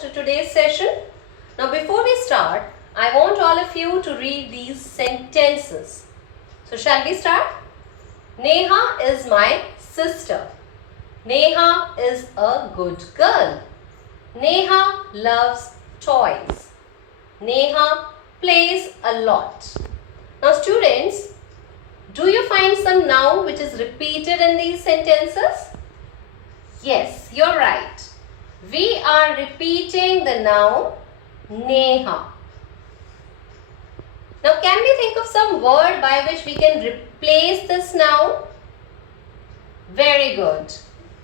to today's session. Now before we start, I want all of you to read these sentences. So shall we start? Neha is my sister. Neha is a good girl. Neha loves toys. Neha plays a lot. Now students, do you find some noun which is repeated in these sentences? Yes, you're right. We are repeating the noun Neha. Now can we think of some word by which we can replace this noun? Very good.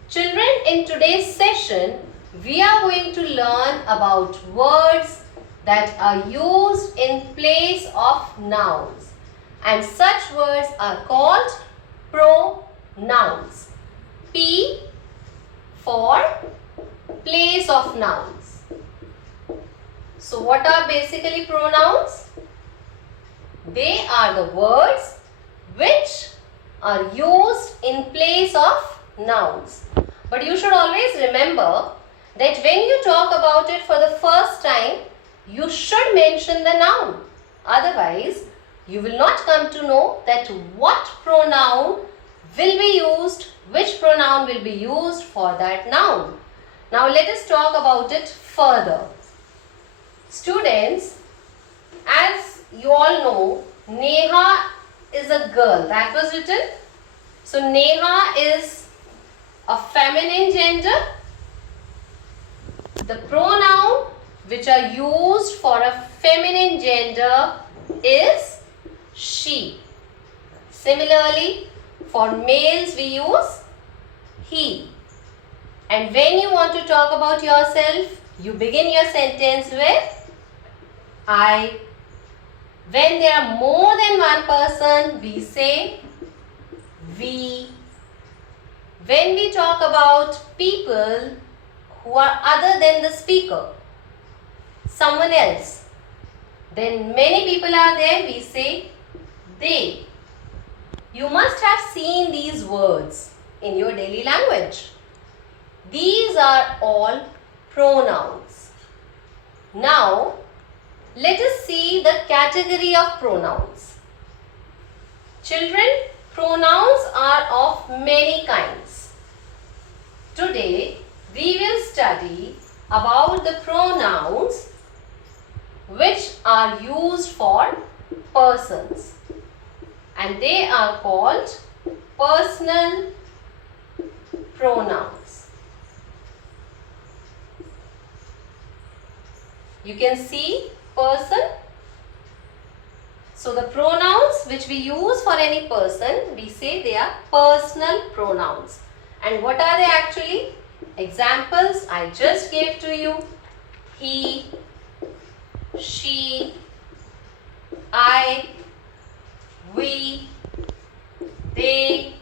Children, in today's session, we are going to learn about words that are used in place of nouns. And such words are called pronouns. P for place of nouns. So what are basically pronouns? They are the words which are used in place of nouns. But you should always remember that when you talk about it for the first time, you should mention the noun. Otherwise, you will not come to know that what pronoun will be used, which pronoun will be used for that noun. Now let us talk about it further. Students, as you all know, Neha is a girl. That was written. So Neha is a feminine gender. The pronoun which are used for a feminine gender is she. Similarly, for males we use he. And when you want to talk about yourself, you begin your sentence with I. When there are more than one person, we say we. When we talk about people who are other than the speaker, someone else, then many people are there, we say they. You must have seen these words in your daily language. These are all pronouns. Now, let us see the category of pronouns. Children, pronouns are of many kinds. Today, we will study about the pronouns which are used for persons, and they are called personal pronouns. You can see person. So the pronouns which we use for any person, we say they are personal pronouns. And what are they actually? Examples I just gave to you. He, she, I, we, they,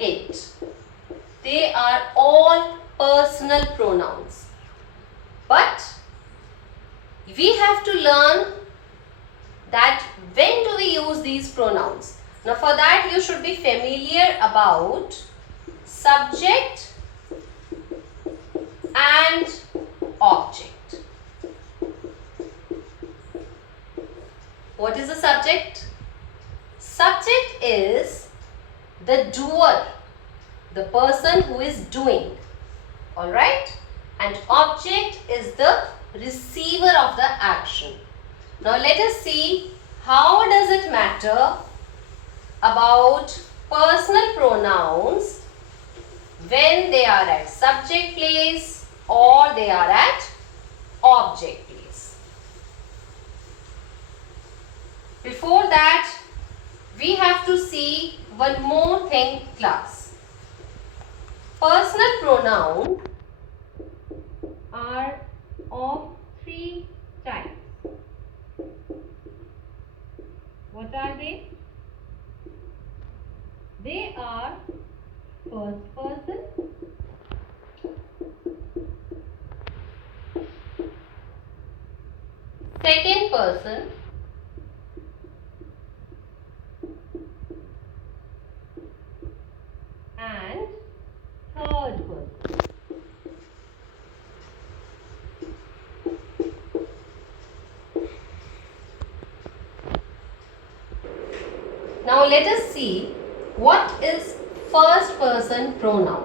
it. They are all personal pronouns. But we have to learn that when do we use these pronouns. Now for that you should be familiar about subject and object. What is the subject? Subject is the doer, the person who is doing. Alright? And object is the receiver of the action. Now let us see how does it matter about personal pronouns when they are at subject place or they are at object place. Before that, we have to see one more thing, class. Personal pronouns are of three types. What are they? They are first person, second person, and third person. Now let us see what is first person pronoun.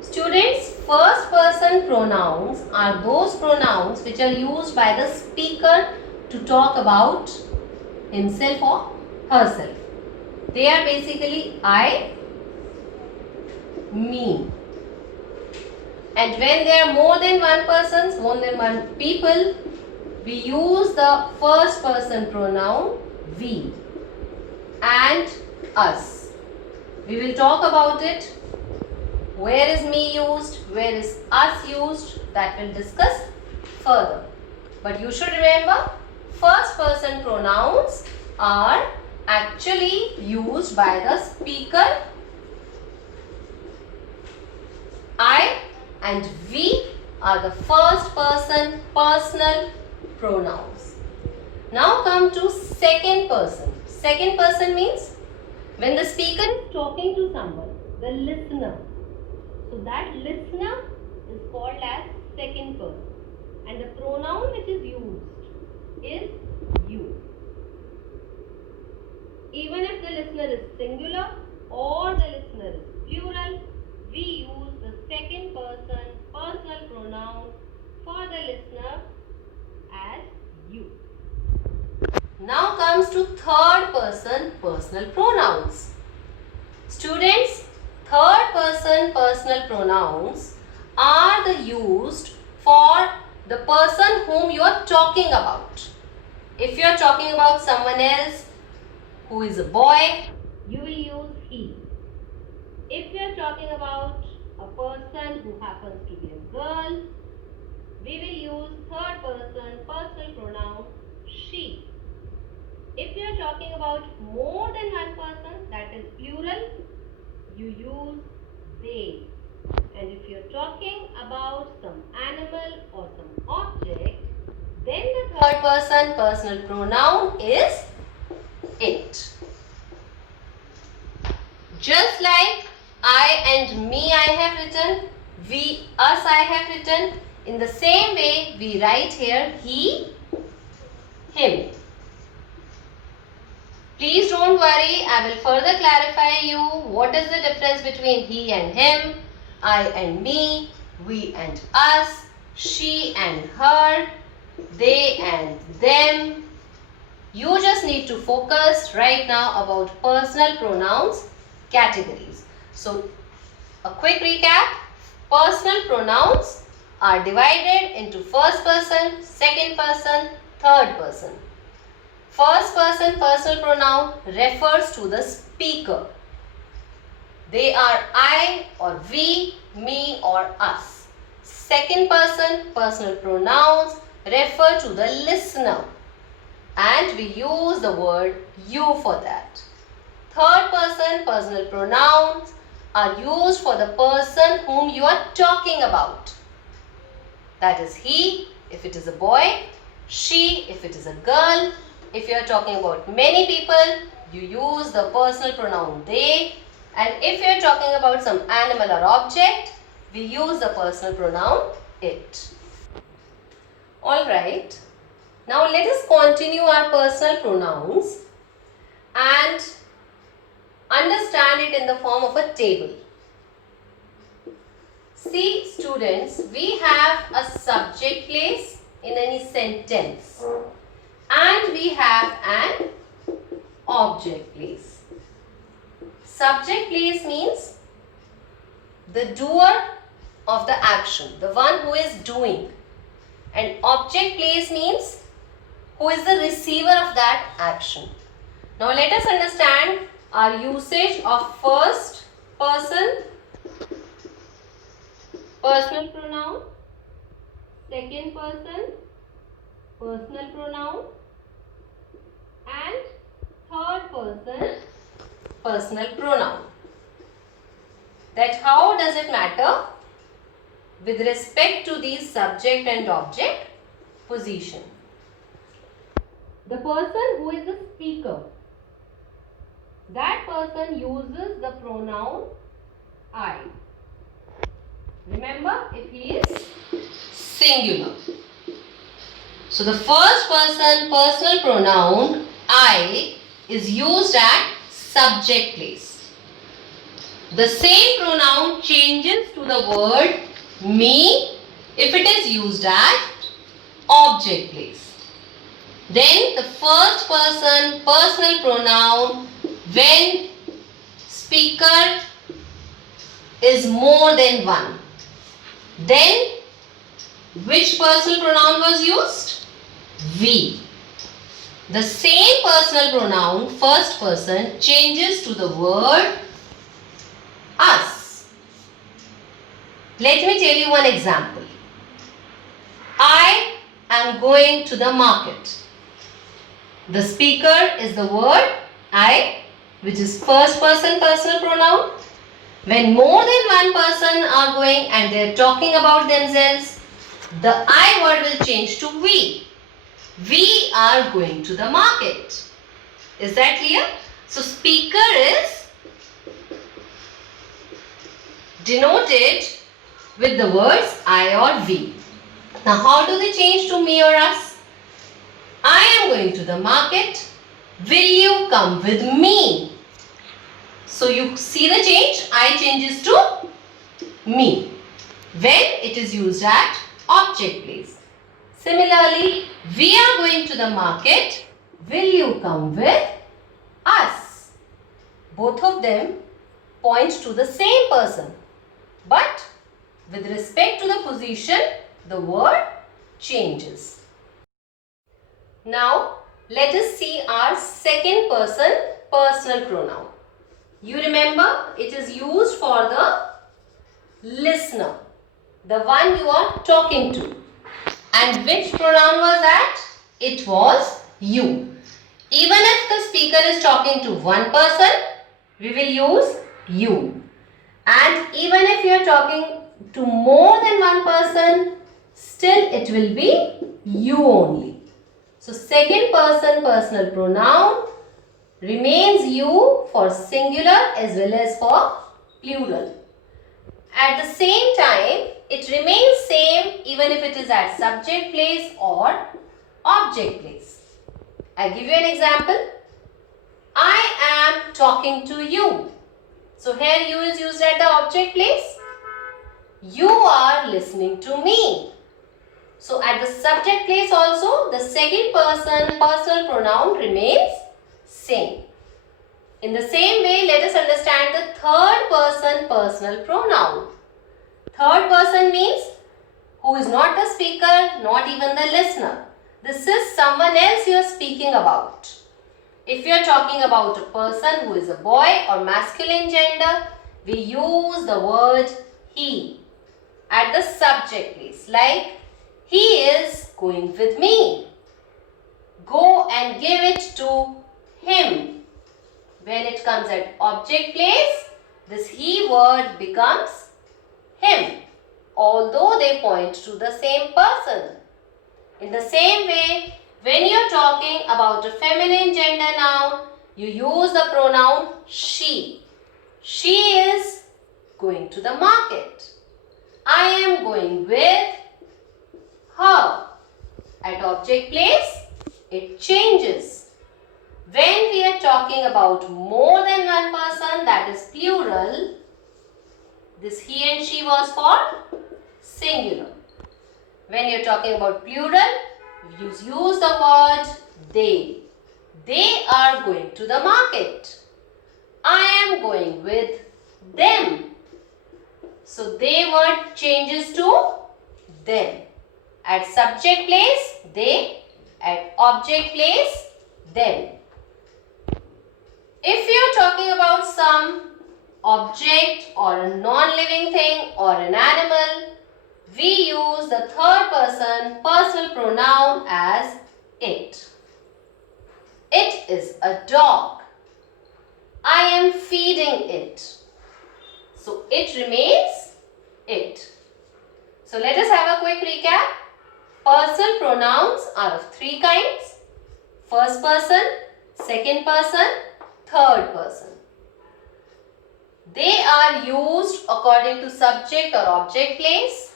Students, first person pronouns are those pronouns which are used by the speaker to talk about himself or herself. They are basically I, me. And when there are more than one person, more than one people, we use the first person pronoun we and us. We will talk about it. Where is me used? Where is us used? That we'll discuss further. But you should remember, first person pronouns are actually used by the speaker. I and we are the first person personal pronouns. Now come to second person. Second person means when the speaker is talking to someone, the listener. So that listener is called as second person. And the pronoun which is used is you. Even if the listener is singular or the listener is plural, we use the second person personal pronoun for the listener as you. Now comes to third person personal pronouns. Students, third person personal pronouns are the used for the person whom you are talking about. If you are talking about someone else who is a boy, you will use he. If you are talking about a person who happens to be a girl, we will use third person personal pronoun she. If you are talking about more than one person, that is plural, you use they. And if you are talking about some animal or some object, then the third person personal pronoun is it. Just like I and me I have written, we, us I have written, in the same way we write here he, him. Please don't worry, I will further clarify you what is the difference between he and him, I and me, we and us, she and her, they and them. You just need to focus right now about personal pronouns categories. So, a quick recap. Personal pronouns are divided into first person, second person, third person. First person personal pronoun refers to the speaker. They are I or we, me or us. Second person personal pronouns refer to the listener, and we use the word you for that. Third person personal pronouns are used for the person whom you are talking about. That is he if it is a boy, she if it is a girl. If you are talking about many people, you use the personal pronoun they. And if you are talking about some animal or object, we use the personal pronoun it. Alright, now let us continue our personal pronouns and understand it in the form of a table. See students, we have a subject place in any sentence and we have an object place. Subject place means the doer of the action, the one who is doing. And object place means who is the receiver of that action. Now let us understand our usage of first person personal pronoun, second person personal pronoun and third person personal pronoun. That how does it matter with respect to these subject and object position. The person who is the speaker, that person uses the pronoun I. Remember, if he is singular. So the first person personal pronoun I is used at subject place. The same pronoun changes to the word me if it is used at object place. Then the first person personal pronoun when speaker is more than one. Then which personal pronoun was used? We. The same personal pronoun first person changes to the word us. Let me tell you one example. I am going to the market. The speaker is the word I, which is first person personal pronoun. When more than one person are going and they are talking about themselves, the I word will change to we. We are going to the market. Is that clear? So speaker is denoted with the words I or we. Now how do they change to me or us? I am going to the market. Will you come with me? So you see the change. I changes to me when it is used at object place. Similarly, we are going to the market. Will you come with us? Both of them point to the same person. But with respect to the position, the word changes. Now, let us see our second person personal pronoun. You remember, it is used for the listener, the one you are talking to. And which pronoun was that? It was you. Even if the speaker is talking to one person, we will use you. And even if you are talking to more than one person, still it will be you only. So second person personal pronoun remains you for singular as well as for plural. At the same time, it remains same even if it is at subject place or object place. I'll give you an example. I am talking to you. So here you is used at the object place. You are listening to me. So at the subject place also, the second person personal pronoun remains same. In the same way, let us understand the third person personal pronoun. Third person means who is not the speaker, not even the listener. This is someone else you are speaking about. If you are talking about a person who is a boy or masculine gender, we use the word he at the subject place, like he is going with me. Go and give it to him. When it comes at object place, this he word becomes him, although they point to the same person. In the same way, when you are talking about a feminine gender noun, you use the pronoun she. She is going to the market. I am going with her. At object place, it changes. When we are talking about more than one person, that is plural, this he and she was for singular. When you are talking about plural, use the word they. They are going to the market. I am going with them. So they word changes to them. At subject place, they. At object place, them. If you are talking about some object or a non-living thing or an animal, we use the third person personal pronoun as it. It is a dog. I am feeding it. So it remains it. So let us have a quick recap. Personal pronouns are of three kinds: first person, second person, third person. They are used according to subject or object place.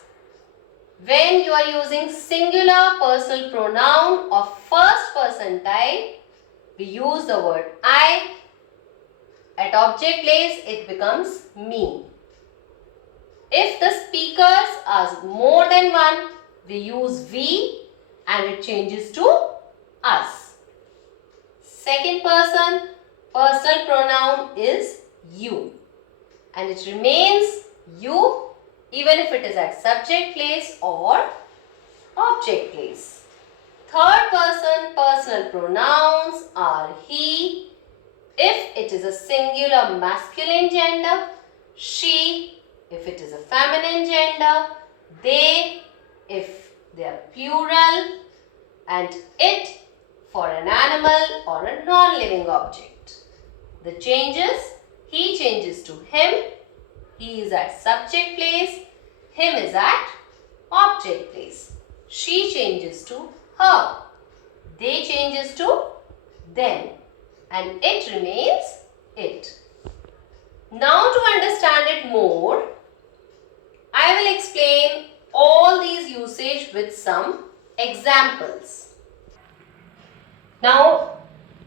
When you are using singular personal pronoun of first person type, we use the word I. At object place, it becomes me. If the speakers are more than one, we use we and it changes to us. Second person, personal pronoun is you and it remains you even if it is at subject place or object place. Third person, personal pronouns are he if it is a singular masculine gender, she if it is a feminine gender, they if they are plural, and it for an animal or a non-living object. The changes, he changes to him, he is at subject place, him is at object place. She changes to her, they changes to them, and it remains it. Now to understand it more, I will explain all these usage with some examples. Now,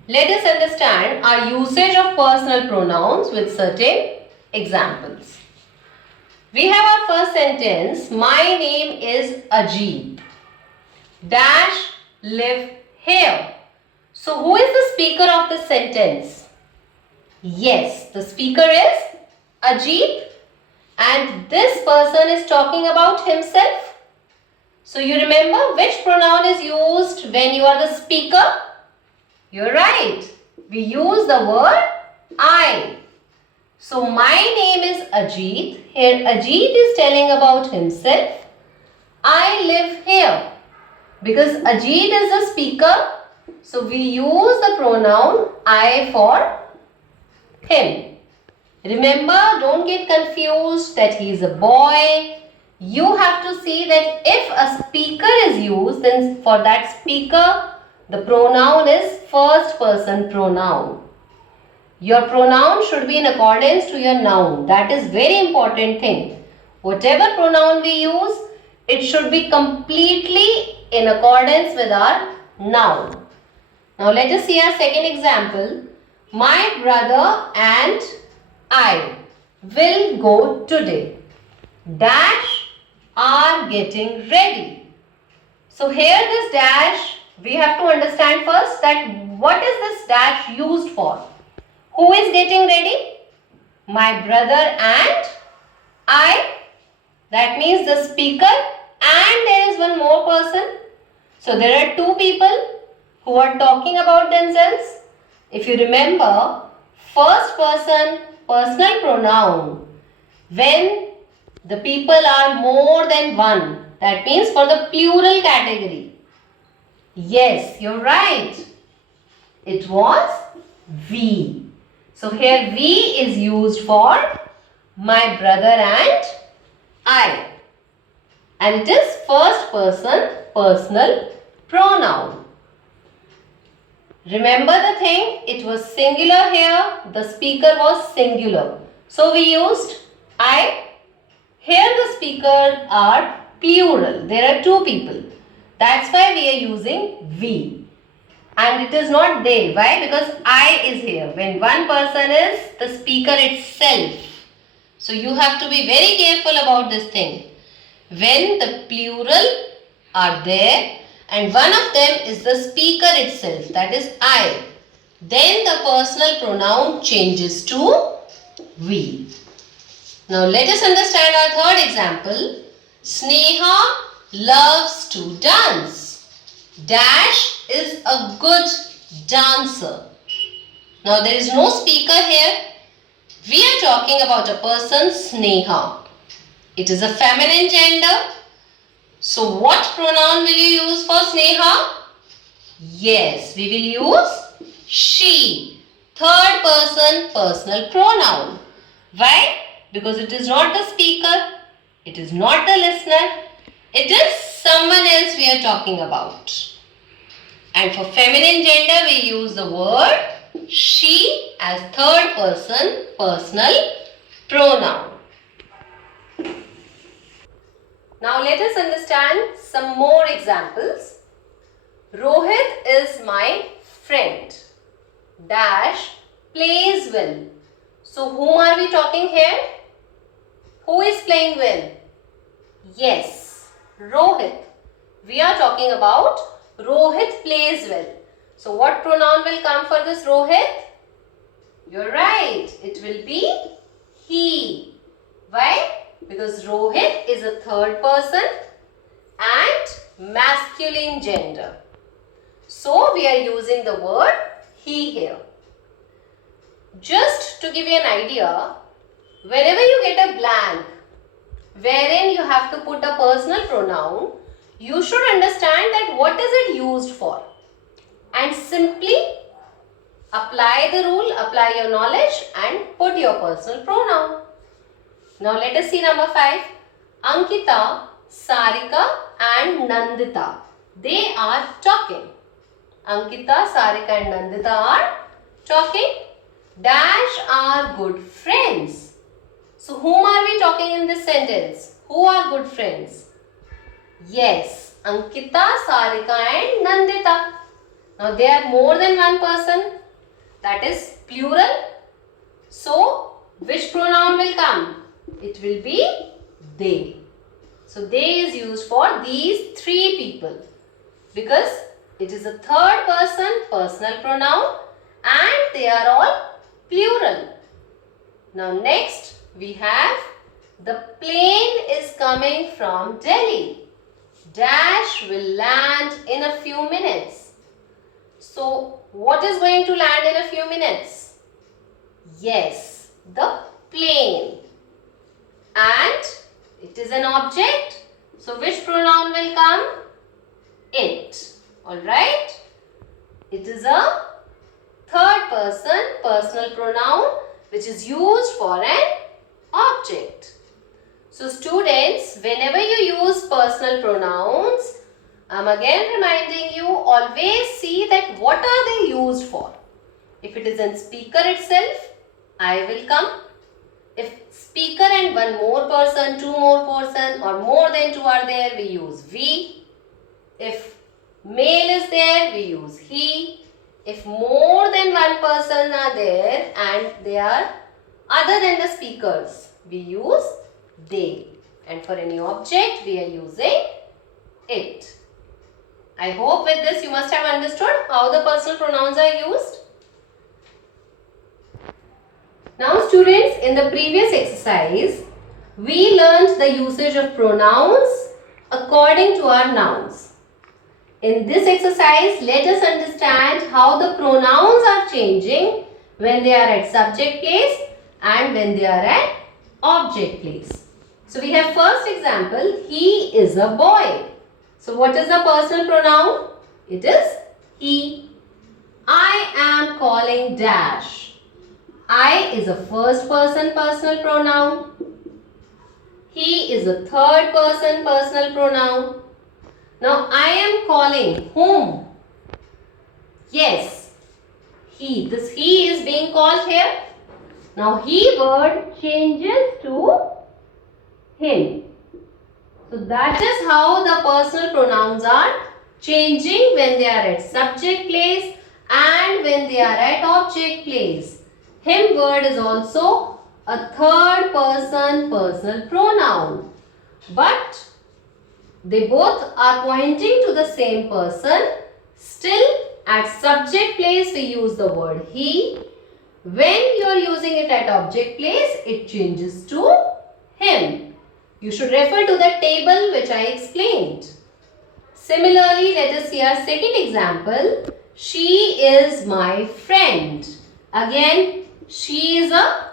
let us understand our usage of personal pronouns with certain examples. We have our first sentence, my name is Ajit. Dash live here. So, who is the speaker of the sentence? Yes, the speaker is Ajit. And this person is talking about himself. So you remember which pronoun is used when you are the speaker? You're right. We use the word I. So my name is Ajit. Here Ajit is telling about himself. I live here. Because Ajit is the speaker, so we use the pronoun I for him. Remember, don't get confused that he is a boy. You have to see that if a speaker is used, then for that speaker, the pronoun is first person pronoun. Your pronoun should be in accordance to your noun. That is very important thing. Whatever pronoun we use, it should be completely in accordance with our noun. Now let us see our second example. My brother and I will go today. Dash are getting ready. So here this dash, we have to understand first that what is this dash used for? Who is getting ready? My brother and I. That means the speaker and there is one more person. So there are two people who are talking about themselves. If you remember, first person personal pronoun when the people are more than one, that means for the plural category. Yes, you're right. It was we. So here we is used for my brother and I. And it is first person personal pronoun. Remember the thing, it was singular here, the speaker was singular. So we used I. Here the speaker are plural, there are two people. That's why we are using we. And it is not they. Why? Because I is here. When one person is the speaker itself. So you have to be very careful about this thing. When the plural are there, and one of them is the speaker itself, that is I, then the personal pronoun changes to we. Now let us understand our third example. Sneha loves to dance. Dash is a good dancer. Now there is no speaker here. We are talking about a person, Sneha. It is a feminine gender. So what pronoun will you use for Sneha? Yes, we will use she. Third person personal pronoun. Why? Because it is not the speaker. It is not the listener. It is someone else we are talking about. And for feminine gender, we use the word she as third person personal pronoun. Now let us understand some more examples. Rohit is my friend. Dash plays well. So whom are we talking here? Who is playing well? Yes, Rohit. We are talking about Rohit plays well. So what pronoun will come for this Rohit? You're right. It will be he. Why? Because Rohit is a third person and masculine gender. So we are using the word he here. Just to give you an idea, whenever you get a blank wherein you have to put a personal pronoun, you should understand that what is it used for, and simply apply the rule, apply your knowledge and put your personal pronoun. Now let us see number 5. Ankita, Sarika and Nandita. They are talking. Ankita, Sarika and Nandita are talking. Dash are good friends. So whom are we talking in this sentence? Who are good friends? Yes, Ankita, Sarika and Nandita. Now they are more than one person. That is plural. So which pronoun will come? It will be they. So they is used for these three people because it is a third person personal pronoun and they are all plural. Now next we have the plane is coming from Delhi. Dash will land in a few minutes. So what is going to land in a few minutes? Yes, the plane. And it is an object. So which pronoun will come? It. Alright? It is a third person personal pronoun which is used for an object. So students, whenever you use personal pronouns, I am again reminding you, always see that what are they used for. If it is in speaker itself, I will come. If speaker and one more person, two more person or more than two are there, we use we. If male is there, we use he. If more than one person are there and they are other than the speakers, we use they. And for any object, we are using it. I hope with this you must have understood how the personal pronouns are used. Now students, in the previous exercise, we learnt the usage of pronouns according to our nouns. In this exercise, let us understand how the pronouns are changing when they are at subject place and when they are at object place. So we have first example, he is a boy. So what is the personal pronoun? It is he. I am calling Dash. I is a first person personal pronoun. He is a third person personal pronoun. Now I am calling whom? Yes, he. This he is being called here. Now he word changes to him. So that is how the personal pronouns are changing when they are at subject place and when they are at object place. Him word is also a third person personal pronoun. But they both are pointing to the same person. Still at subject place we use the word he. When you are using it at object place, it changes to him. You should refer to the table which I explained. Similarly, let us see our second example. She is my friend. Again, she is a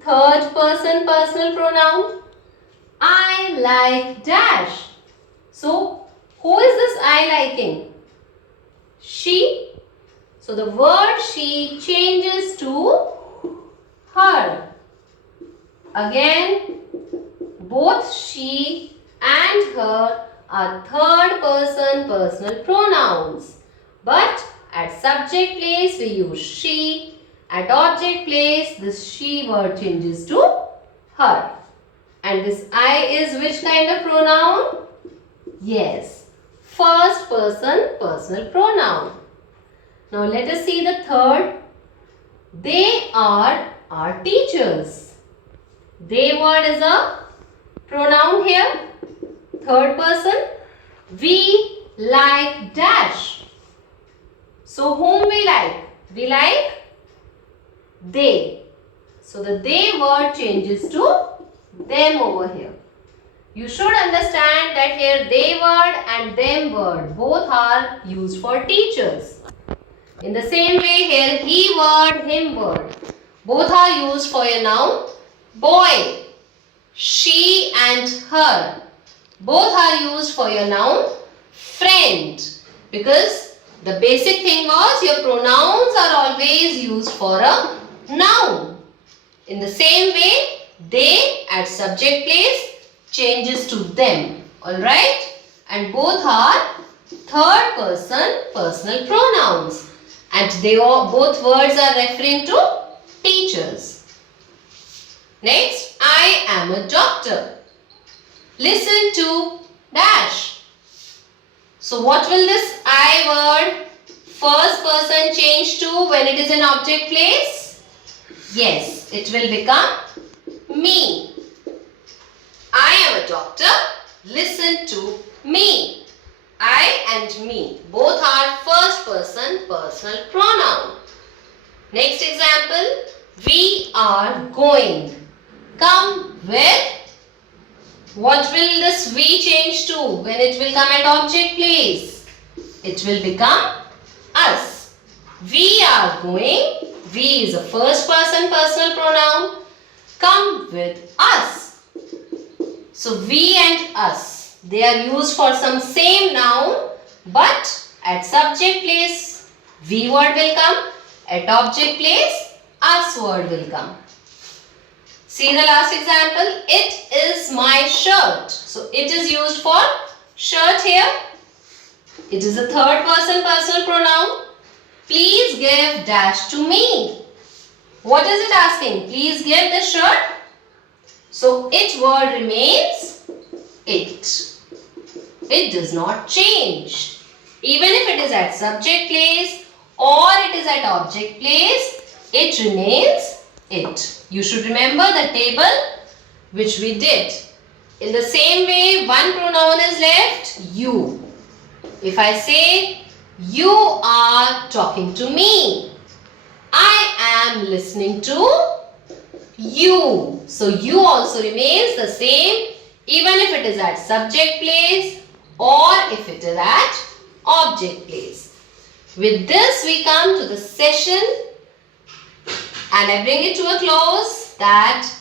third person personal pronoun. I like Dash. So, who is this I liking? She. So, the word she changes to her. Again, both she and her are third person personal pronouns. But at subject place we use she. At object place this she word changes to her. And this I is which kind of pronoun? Yes, first person personal pronoun. Now let us see the third. They are are teachers. They word is a pronoun here. Third person. We like dash. So whom we like? We like they. So the they word changes to them over here. You should understand that here they word and them word both are used for teachers. In the same way here he word, him word both are used for a noun boy. She and her both are used for your noun friend, because the basic thing was your pronouns are always used for a noun. In the same way, they at subject place changes to them. Alright? And both are third person personal pronouns. And both words are referring to teachers. Next, I am a doctor. Listen to dash. So what will this I word first person change to when it is in object place? Yes, it will become me. I am a doctor. Listen to me. I and me both are first person personal pronoun. Next example, we are going. Come with. What will this we change to when it will come at object place? It will become us. We are going. We is a first person personal pronoun. Come with us. So we and us, they are used for some same noun, but at subject place we word will come. At object place us word will come. See the last example. It is my shirt. So it is used for shirt here. It is a third person personal pronoun. Please give dash to me. What is it asking? Please give the shirt. So it word remains it. It does not change. Even if it is at subject place or it is at object place, it remains it. You should remember the table which we did. In the same way, one pronoun is left, you. If I say, you are talking to me, I am listening to you. So you also remains the same even if it is at subject place or if it is at object place. With this we come to the session and I bring it to a close that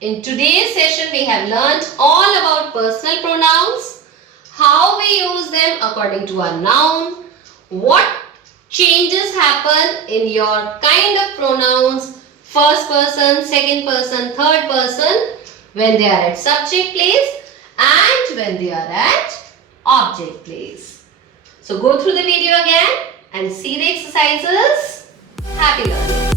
in today's session we have learnt all about personal pronouns, how we use them according to a noun, what changes happen in your kind of pronouns, first person, second person, third person when they are at subject place and when they are at object place. So go through the video again and see the exercises. Happy learning.